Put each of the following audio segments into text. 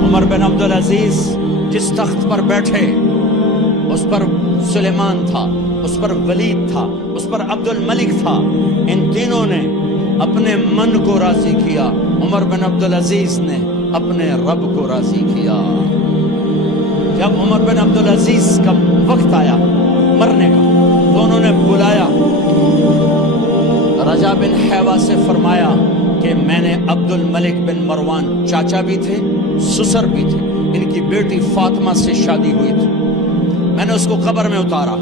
عمر بن عبد العزیز جس تخت پر بیٹھے اس پر سلیمان تھا، اس پر ولید تھا، اس پر عبد الملک تھا. ان تینوں نے اپنے من کو راضی کیا، عمر بن عبد العزیز نے اپنے رب کو راضی کیا. جب عمر بن عبد العزیز کا وقت آیا مرنے کا تو انہوں نے بلایا رجا بن حیوہ سے، فرمایا کہ میں نے عبد الملک بن مروان چاچا بھی تھے سسر بھی تھے، ان کی بیٹی فاطمہ سے شادی ہوئی تھی. میں نے اس کو قبر میں اتارا،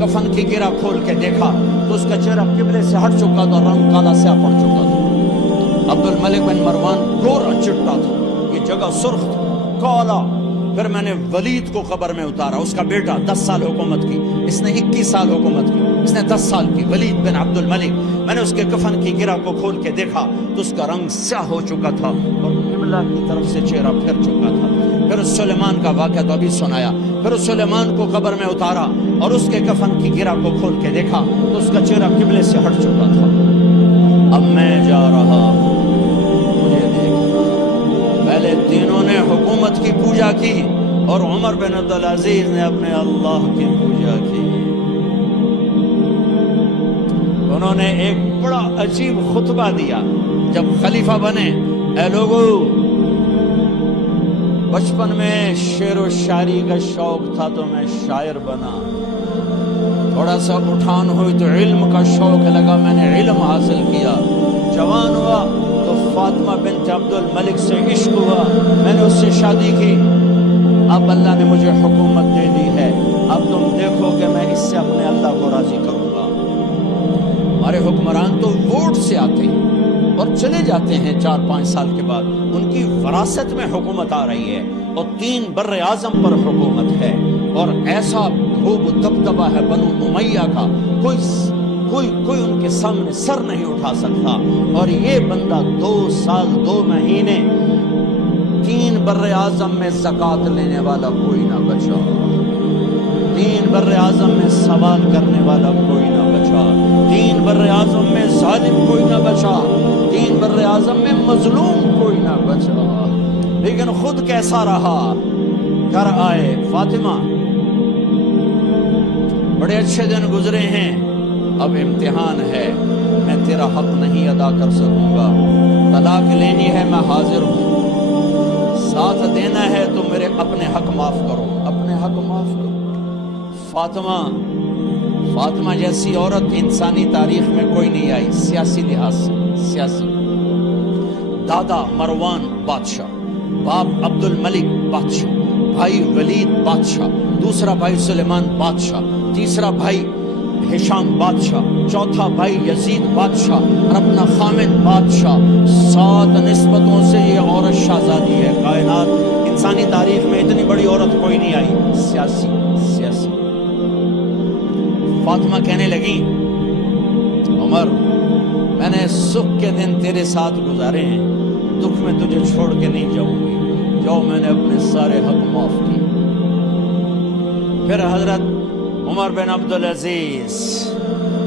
کفن کی گرہ کھول کے دیکھا تو اس کا چہرہ قبلے سے ہٹ چکا تھا، رنگ کالا سیاہ پڑ چکا تھا. عبد الملک بن مروان گورا چٹا تھا، یہ جگہ سرخ تھی کالا. پھر میں نے ولید کو قبر میں اتارا، اس کا بیٹا 10 سال حکومت کی، اس نے 21 سال حکومت کی، اس نے 10 سال کی، ولید بن عبد الملک. میں نے اس کے کفن کی گرہ کو کھول کے دیکھا تو اس کا رنگ سیاہ ہو چکا تھا اور قبلہ کی طرف سے چہرہ پھر چکا تھا. پھر سلیمان کا واقعہ تو ابھی سنایا. پھر سلیمان کو قبر میں اتارا اور اس کے کفن کی گرہ کو کھول کے دیکھا تو اس کا چہرہ قبلے سے ہٹ چکا تھا. اب میں جا رہا ہوں، مجھے دیکھنا. پہلے تینوں نے حکومت کی پوجا کی اور عمر بن عبد العزیز نے اپنے اللہ کی پوجا کی. انہوں نے ایک بڑا عجیب خطبہ دیا جب خلیفہ بنے. اے لوگو، بچپن میں شعر و شاعری کا شوق تھا تو میں شاعر بنا، تھوڑا سا اٹھان ہوئی تو علم کا شوق لگا، میں نے علم حاصل کیا. جوان ہوا تو فاطمہ بنت عبد الملک سے عشق ہوا، میں نے اس سے شادی کی. اب اللہ نے مجھے حکومت دے دی ہے، اب تم دیکھو کہ میں اس سے اپنے اللہ کو راضی کروں گا. ہمارے حکمران تو ووٹ سے آتے ہیں اور چلے جاتے ہیں 4-5 سال کے بعد، ان کی وراثت میں حکومت آ رہی ہے اور 3 بر اعظم پر حکومت ہے اور ایسا دھوب دبدبا ہے بنو امیہ کا، کوئی ان کے سامنے سر نہیں اٹھا سکتا. اور یہ بندہ 2 سال 2 مہینے 3 بر اعظم میں زکوٰۃ لینے والا کوئی نہ بچا، 3 بر اعظم میں سوال کرنے والا کوئی نہ بچا، 3 بر اعظم میں ظالم کوئی نہ بچا، 3 بر اعظم میں مظلوم کوئی نہ بچا. لیکن خود کیسا رہا؟ گھر آئے، فاطمہ بڑے اچھے دن گزرے ہیں، اب امتحان ہے، میں تیرا حق نہیں ادا کر سکوں گا. طلاق لینی ہے، میں حاضر ہوں. ساتھ دینا ہے تو میرے اپنے حق معاف کرو، اپنے حق معاف کرو. فاطمہ جیسی عورت انسانی تاریخ میں کوئی نہیں آئی، سیاسی لحاظ سے. سیاسی دادا مروان بادشاہ، باپ عبد الملک بادشاہ، بھائی ولید بادشاہ، دوسرا بھائی سلیمان بادشاہ، تیسرا بھائی ہشام بادشاہ، چوتھا بھائی یزید بادشاہ اور اپنا خامد بادشاہ. 7 نسبتوں سے یہ عورت شہزادی ہے. کائنات انسانی تاریخ میں اتنی بڑی عورت کوئی نہیں آئی. سیاسی. فاطمہ کہنے لگی، عمر میں نے سکھ کے دن تیرے ساتھ گزارے ہیں، دکھ میں تجھے چھوڑ کے نہیں جاؤں گی. جو میں نے اپنے سارے حق معاف کیے. پھر حضرت عمر بن عبد العزیز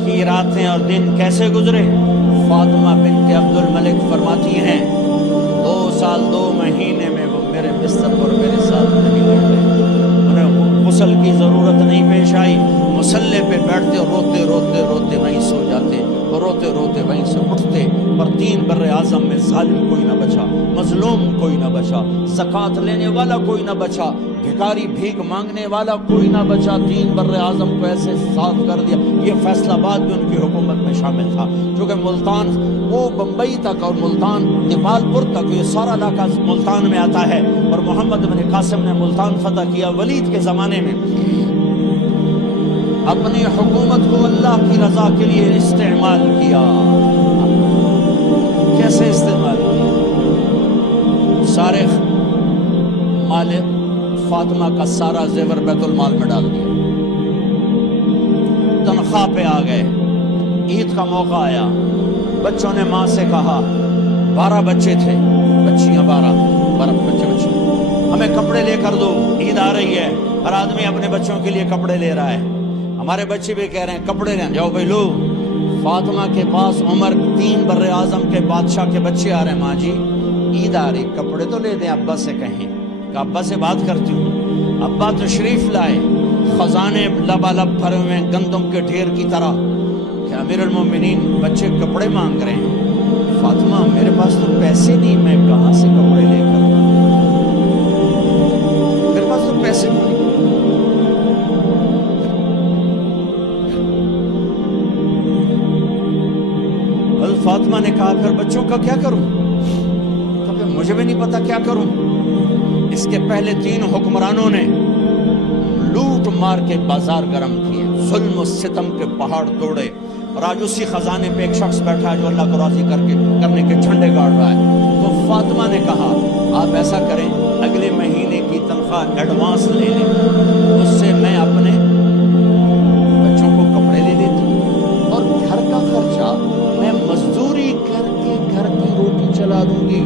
کی راتیں اور دن کیسے گزرے؟ فاطمہ بنت عبد الملک فرماتی ہیں 2 سال 2 مہینے میں وہ میرے بستر پر میرے ساتھ نہیں بیٹھے، انہیں غسل کی ضرورت نہیں پیش آئی. مسلح پہ بیٹھتے روتے وہیں سو جاتے اور روتے وہیں سے اٹھتے. اور 3 بر اعظم میں ظالم کوئی نہ بچا، مظلوم کوئی نہ بچا، زکوٰۃ لینے والا کوئی نہ بچا، بھکاری بھیک مانگنے والا کوئی نہ بچا. 3 بر اعظم کو ایسے صاف کر دیا. یہ فیصل آباد بھی ان کی حکومت میں شامل تھا، چونکہ ملتان وہ بمبئی تک اور ملتان نیپال پور تک یہ سارا علاقہ ملتان میں آتا ہے. اور محمد بن قاسم نے ملتان فتح کیا ولید کے زمانے میں. اپنی حکومت کو اللہ کی رضا کے لیے استعمال کیا. کیسے استعمال کیا؟ سارے مال فاطمہ کا سارا زیور بیت المال میں ڈال دیا. تنخواہ پہ آ گئے. عید کا موقع آیا، بچوں نے ماں سے کہا، 12 بچے تھے، بچیاں 12 بچے، ہمیں کپڑے لے کر دو، عید آ رہی ہے. ہر آدمی اپنے بچوں کے لیے کپڑے لے رہا ہے. ہمارے بچے بھی کہہ رہے ہیں کپڑے لیں، جاؤ بھائی لو. فاطمہ کے پاس عمر 3 بر اعظم کے بادشاہ کے بچے آ رہے ہیں، ماں جی عید آ رہی، کپڑے تو لے دیں، ابا سے کہیں. کہ ابا سے بات کرتی ہوں. ابا تشریف لائے، خزانے لبالب بھرے ہوئے گندم کے ڈھیر کی طرح کہ امیر المومنین بچے کپڑے مانگ رہے ہیں. فاطمہ میرے پاس تو پیسے نہیں، میں کہاں سے کپڑے لے کر، میرے پاس تو پیسے نہیں. حضرت فاطمہ نے کہا پھر بچوں کا کیا کروں؟ کہ مجھے بھی نہیں پتا کیا کروں. اس کے پہلے 3 حکمرانوں نے لوٹ مار کے بازار گرم کیے، ظلم و ستم کے پہاڑ توڑے، اور آج اسی خزانے پہ ایک شخص بیٹھا ہے جو اللہ کو راضی کرنے کے جھنڈے گاڑ رہا ہے. تو فاطمہ نے کہا آپ ایسا کریں، اگلے مہینے کی تنخواہ ایڈوانس لے لیں، اس سے میں اپنے بچوں کو کپڑے لے دیتی ہوں، اور گھر کا خرچہ میں مزدوری کر کے گھر کی روٹی چلا دوں گی.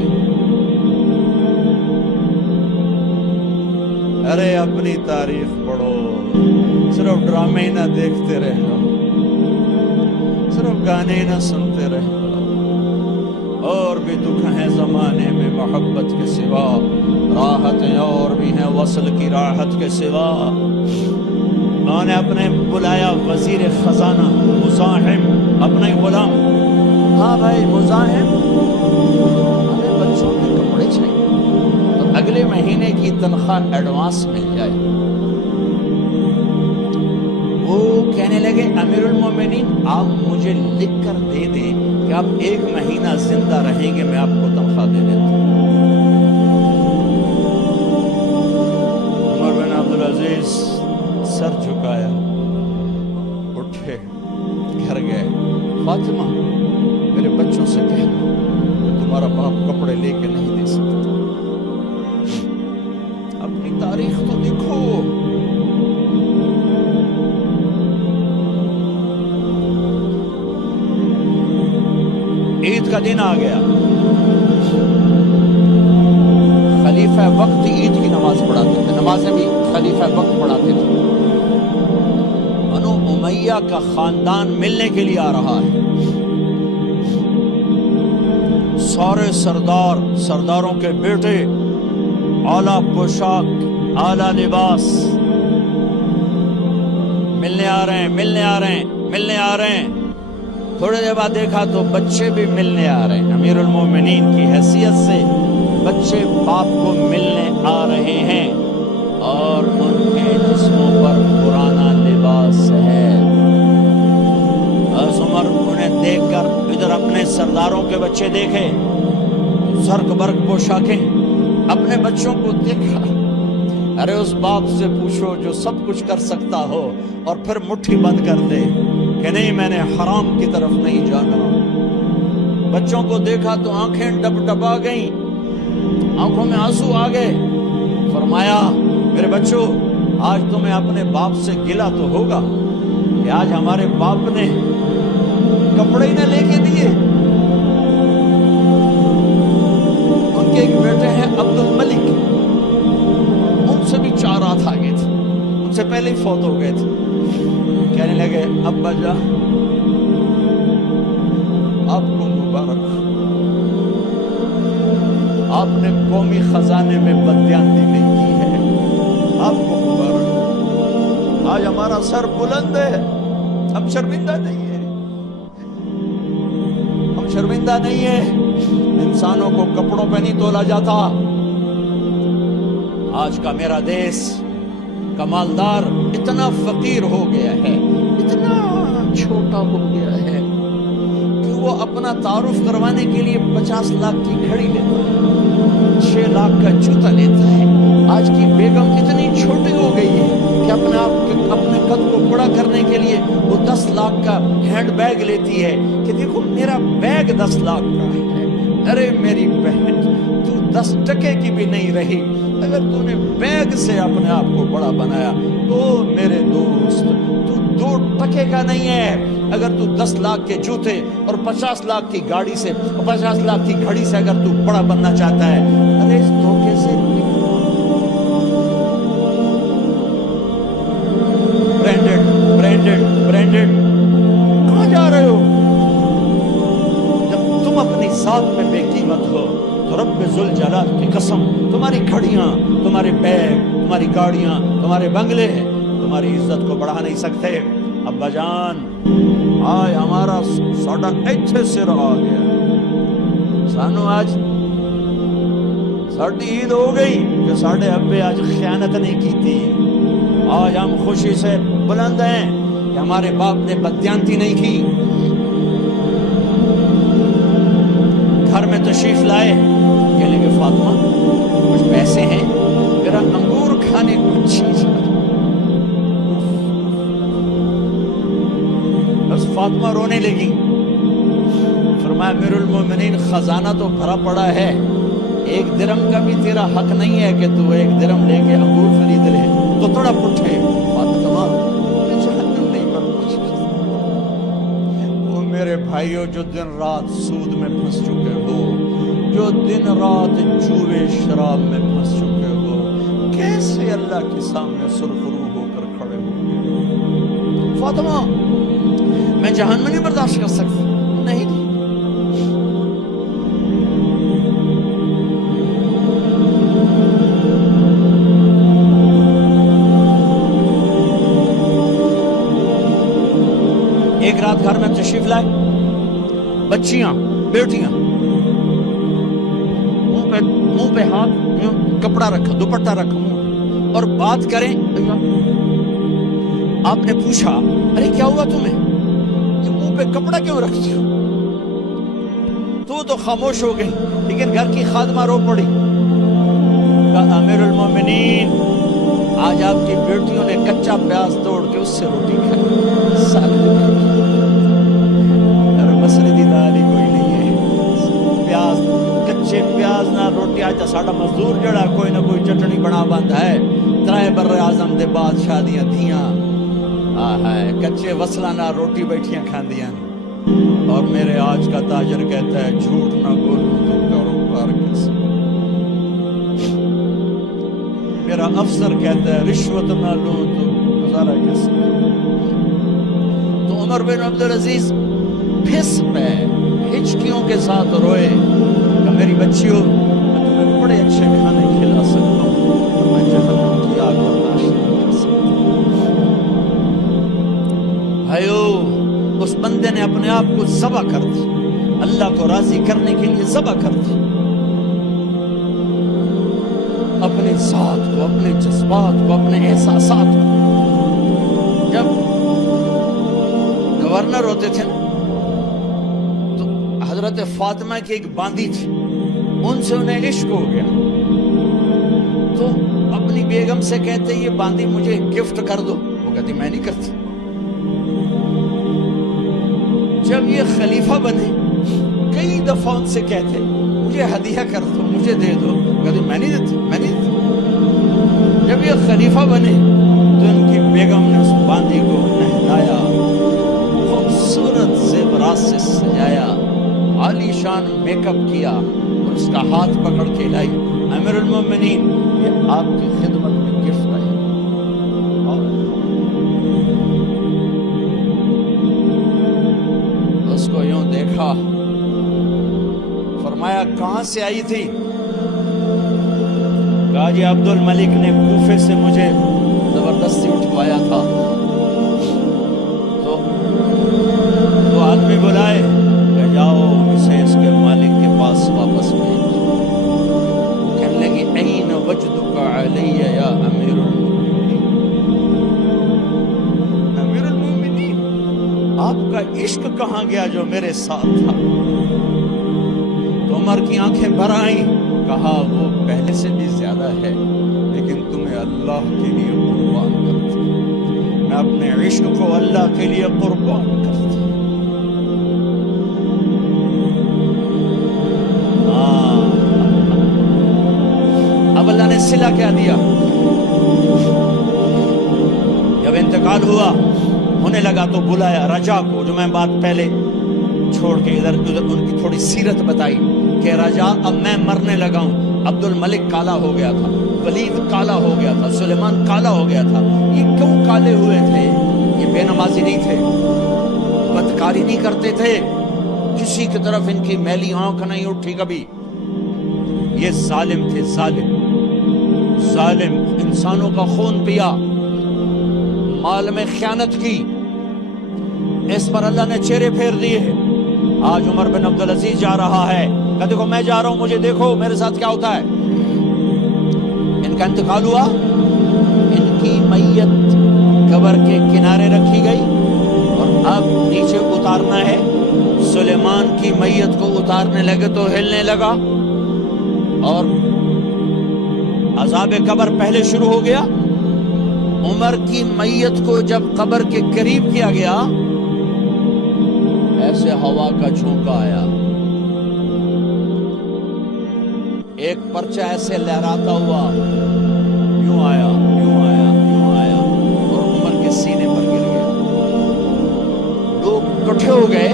ارے اپنی تاریخ پڑھو، صرف ڈرامے نہ دیکھتے رہو، صرف گانے نہ سنتے رہو. اور بھی دکھ ہیں زمانے میں محبت کے سوا، راحتیں اور بھی ہیں وصل کی راحت کے سوا. انہوں نے اپنے بلایا وزیر خزانہ مزاحم، اپنے غلام. ہاں بھائی مزاحم، ہمیں بچوں کے کپڑے چاہیے، تو اگلے مہینے کی تنخواہ ایڈوانس مل جائے. وہ کہنے لگے امیر المومنین آپ مجھے لکھ کر دے دیں کہ آپ 1 مہینہ زندہ رہیں گے، میں آپ کو تنخواہ دے دیتا ہوں. عمر بن عبدالعزیز سر جھکایا، اٹھے، گھر گئے. فاطمہ میرے بچوں سے کہہ کہ تمہارا باپ کپڑے لے کے نہیں دے سکتا. اپنی تاریخ تو دیکھو. عید کا دن آ گیا، خلیفہ وقت عید کی نماز پڑھاتے تھے، نمازیں بھی خلیفہ وقت پڑھاتے تھے. بنو امیہ کا خاندان ملنے کے لیے آ رہا ہے. سارے سرداروں کے بیٹے اعلیٰ پوشاک، اعلیٰ لباس، ملنے آ رہے ہیں. تھوڑے دیر بعد دیکھا تو بچے بھی ملنے آ رہے ہیں. امیر المومنین کی حیثیت سے بچے باپ کو ملنے آ رہے ہیں، اور ان کے جسموں پر پرانا لباس ہے. عمر انہیں دیکھ کر ادھر اپنے سرداروں کے بچے دیکھے، زرق برق پوشاکیں، اپنے بچوں کو دیکھا. ارے اس باپ سے پوچھو جو سب کچھ کر سکتا ہو اور پھر مٹھی بند کر دے کہ نہیں میں نے حرام کی طرف نہیں جانا. بچوں کو دیکھا تو آنکھیں ڈبڈبا گئیں، آنکھوں میں آنسو آ گئے. فرمایا میرے بچوں آج تمہیں اپنے باپ سے گلہ تو ہوگا کہ آج ہمارے باپ نے کپڑے ہی نہ لے کے دیے. ان کے ایک بیٹے ہیں عبد الملک، ان سے بھی 4 ہاتھ آگے تھے، ان سے پہلے ہی فوت ہو گئے تھے. کہنے لگے ابا جا آپ کو مبارک، آپ نے قومی خزانے میں بددیانتی نہیں کی ہے، آپ کو مبارک. آج ہمارا سر بلند ہے، ہم شرمندہ نہیں ہے، ہم شرمندہ نہیں ہے. انسانوں کو کپڑوں پہ نہیں تولا جاتا. آج کا میرا دیس کا مالدار اتنا فقیر ہو گیا ہے، اتنا چھوٹا ہو گیا ہے کہ وہ اپنا تعارف کروانے کے لیے 50 لاکھ کی گھڑی لیتا ہے، 6 لاکھ کا جوتا لیتا ہے. آج کی بیگم اتنی چھوٹی ہو گئی ہے کہ اپنے قد کو بڑا کرنے کے لیے وہ 10 لاکھ کا ہینڈ بیگ لیتی ہے کہ دیکھو میرا بیگ 10 لاکھ کا ہے. ارے میری بہن تو 10 ٹکے کی بھی نہیں رہی اگر تو نے بیگ سے اپنے آپ کو بڑا بنایا. او میرے دوست تو 2 ٹکے کا نہیں ہے اگر تو 10 لاکھ کے جوتے اور 50 لاکھ کی گاڑی سے اور 50 لاکھ کی گھڑی سے اگر تو بڑا بننا چاہتا ہے. ارے اس دھوکے سے برینڈڈ کہاں جا رہے ہو؟ جب تم اپنی ذات میں بے قیمت ہو تو رب ذوالجلال کی قسم تمہاری گھڑیاں، تمہارے تمہارے بیگ، تمہاری گاڑیاں، تمہارے بنگلے تمہاری عزت کو بڑھا نہیں سکتے۔ ابا جان آج ہمارا ساڈا ایتھے سر آ گیا، سانو آج ساڈی عید ہو گئی کہ ساڈے ابے آج خیانت نہیں کی تھی۔ آج ہم خوشی سے بلند ہیں کہ ہمارے باپ نے بددیانتی نہیں کی۔ گھر میں تشریف لائے، کہنے لگے فاطمہ کچھ پیسے ہیں، میرا انگور کھانے کو چیز ہے۔ بس فاطمہ رونے لگی۔ فرمایا امیر المومنین خزانہ تو بھرا پڑا ہے، 1 درم کا بھی تیرا حق نہیں ہے کہ تو 1 درم لے کے انگور خرید لے، تو تھوڑا پٹھے فاطمہ میں جہنم نہیں برداشت کرتا۔ وہ میرے بھائیوں جو دن رات سود میں پھنس چکے ہو، جو دن رات جوے شراب میں پھنس چکے ہو، کیسے اللہ کے سامنے سرخرو ہو کر کھڑے ہو؟ فاطمہ میں جہنم نہیں برداشت کر سکتی، نہیں۔ ایک رات گھر میں تشریف لائے، بچیاں بیٹیاں، منہ پہ ہاتھ، کپڑا رکھا، دوپٹہ رکھا منہ، اور بات کریں۔ آپ نے پوچھا ارے کیا ہوا تمہیں، یہ منہ پہ کپڑا کیوں رکھتی ہو؟ تو خاموش ہو گئی، لیکن گھر کی خادمہ رو پڑی، کہا امیر المومنین آج آپ کی بیٹیوں نے کچا پیاز توڑ کے اس سے روٹی کھائی، سالن کھائی۔ مسئلے دی دال ہی کوئی نہیں ہے، پیاز کچے پیاز نہ روٹی۔ آج ساڈا مزدور جڑا کوئی نہ کوئی چٹنی بنا بند ہے، 3 بر اعظم دے بعد شادیاں تھیاں، کچے وصلہ نہ روٹی بیٹھیاں کھاندیاں۔ اور میرے آج کا تاجر کہتا ہے جھوٹ نہ بولوں تو کاروبار کیسے، میرا افسر کہتا ہے رشوت نہ لوں تو گزارا کیسے۔ تو عمر بن عبدالعزیز پھس پہ ہچکیوں کے ساتھ روئے کہ میری بچیوں میں تمہیں بڑے اچھے کھانے کھلا سکتا ہوں، میں جہنم کی آگ برداشت نہیں کر سکتا۔ بھائیو اس بندے نے اپنے آپ کو ذبح کر دی، اللہ کو راضی کرنے کے لیے ذبح کر دی، اپنے ذات کو، اپنے جذبات کو، اپنے احساسات کو۔ جب گورنر ہوتے تھے تو حضرت فاطمہ کی ایک باندی تھی، ان سے انہیں عشق ہو گیا، تو اپنی بیگم سے کہتے یہ باندی مجھے گفٹ کر دو، وہ کہتی میں نہیں کرتی۔ جب یہ خلیفہ بنے کئی دفعہ ان سے کہتے مجھے ہدیہ کر دو، مجھے دے دو، کہتے میں نہیں دیتی، میں نہیں دیتی۔ جب یہ خلیفہ بنے تو ان کی بیگم نے اس باندی کو نہلایا، خوبصورت زیورات سے سجایا، عالی شان میک اپ کیا، اور اس کا ہاتھ پکڑ کے لائی، امیر المومنین یہ آپ کی خدمت میں گفٹ ہے۔ اس کو یوں دیکھا، فرمایا کہاں سے آئی تھی؟ کہا جی عبد الملک نے کوفے سے مجھے زبردستی اٹھوایا تھا، تو آدمی بلائے کہ جاؤ اسے اس کے مالک کے پاس واپس بھیج۔ کہنے لگی این وجدک علی یا امیر المومنین، امیر المومنین آپ کا عشق کہاں گیا جو میرے ساتھ تھا؟ تو عمر کی آنکھیں بھر آئیں، کہا وہ پہلے سے بھی زیادہ ہے، لیکن تمہیں اللہ کے لیے قربان کرتی، میں اپنے عشق کو اللہ کے لیے قربان کرتی۔ اب اللہ نے صلہ کیا دیا، جب انتقال ہوا ہونے لگا تو بلایا رجا کو، جو میں بات پہلے چھوڑ کے ادھر ان کی تھوڑی سیرت بتائی کہ رجا اب میں مرنے لگا ہوں، عبد الملک کالا ہو گیا تھا، ولید کالا ہو گیا تھا، سلیمان کالا ہو گیا تھا۔ یہ کیوں کالے ہوئے تھے؟ یہ بے نمازی نہیں تھے، بدکاری نہیں کرتے تھے، کسی کی طرف ان کی میلی آنکھ نہیں اٹھی کبھی، یہ ظالم تھے، ظالم ظالم، انسانوں کا خون پیا، مال میں خیانت کی، اس پر اللہ نے چہرے پھیر دیے۔ آج عمر بن عبدالعزیز جا رہا ہے کہ دیکھو میں جا رہا ہوں، مجھے دیکھو میرے ساتھ کیا ہوتا ہے۔ ان کا انتقال ہوا، ان کی میت قبر کے کنارے رکھی گئی اور اب نیچے اتارنا ہے۔ سلیمان کی میت کو اتارنے لگے تو ہلنے لگا اور عذاب قبر پہلے شروع ہو گیا۔ عمر کی میت کو جب قبر کے قریب کیا گیا، ایسے ہوا کا جھونکا آیا، ایک پرچہ ایسے لہراتا ہوا یوں آیا، یوں آیا، یوں آیا اور عمر کے سینے پر گر گیا۔ لوگ اکٹھے ہو گئے،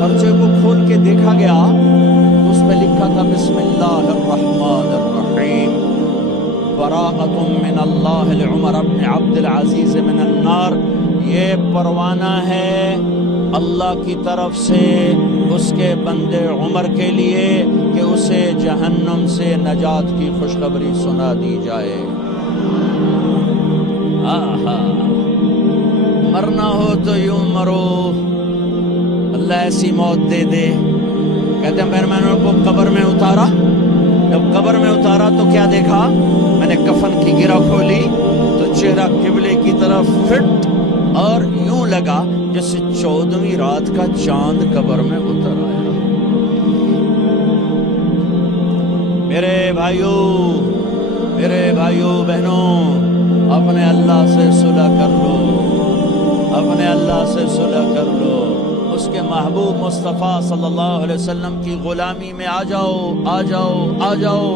پرچے کو کھول کے دیکھا گیا، اس پہ لکھا تھا بسم اللہ الرحمن الرحیم، براءۃ من اللہ لعمر بن عبد العزیز من النار۔ یہ پروانہ ہے اللہ کی طرف سے اس کے بندے عمر کے لیے کہ اسے جہنم سے نجات کی خوشخبری سنا دی جائے۔ آہا، مرنا ہو تو یوں مرو، اللہ ایسی موت دے دے۔ کہتے ہیں میں نے کو قبر میں اتارا، جب قبر میں اتارا تو کیا دیکھا؟ میں نے کفن کی گرہ کھولی تو چہرہ قبلے کی طرف فٹ اور یوں لگا جیسے 14ویں رات کا چاند قبر میں اتر آیا۔ میرے بھائیوں بہنوں، اپنے اللہ سے صلح کر لو، اپنے اللہ سے صلح کر لو، اس کے محبوب مصطفیٰ صلی اللہ علیہ وسلم کی غلامی میں آ جاؤ، آ جاؤ، آ جاؤ۔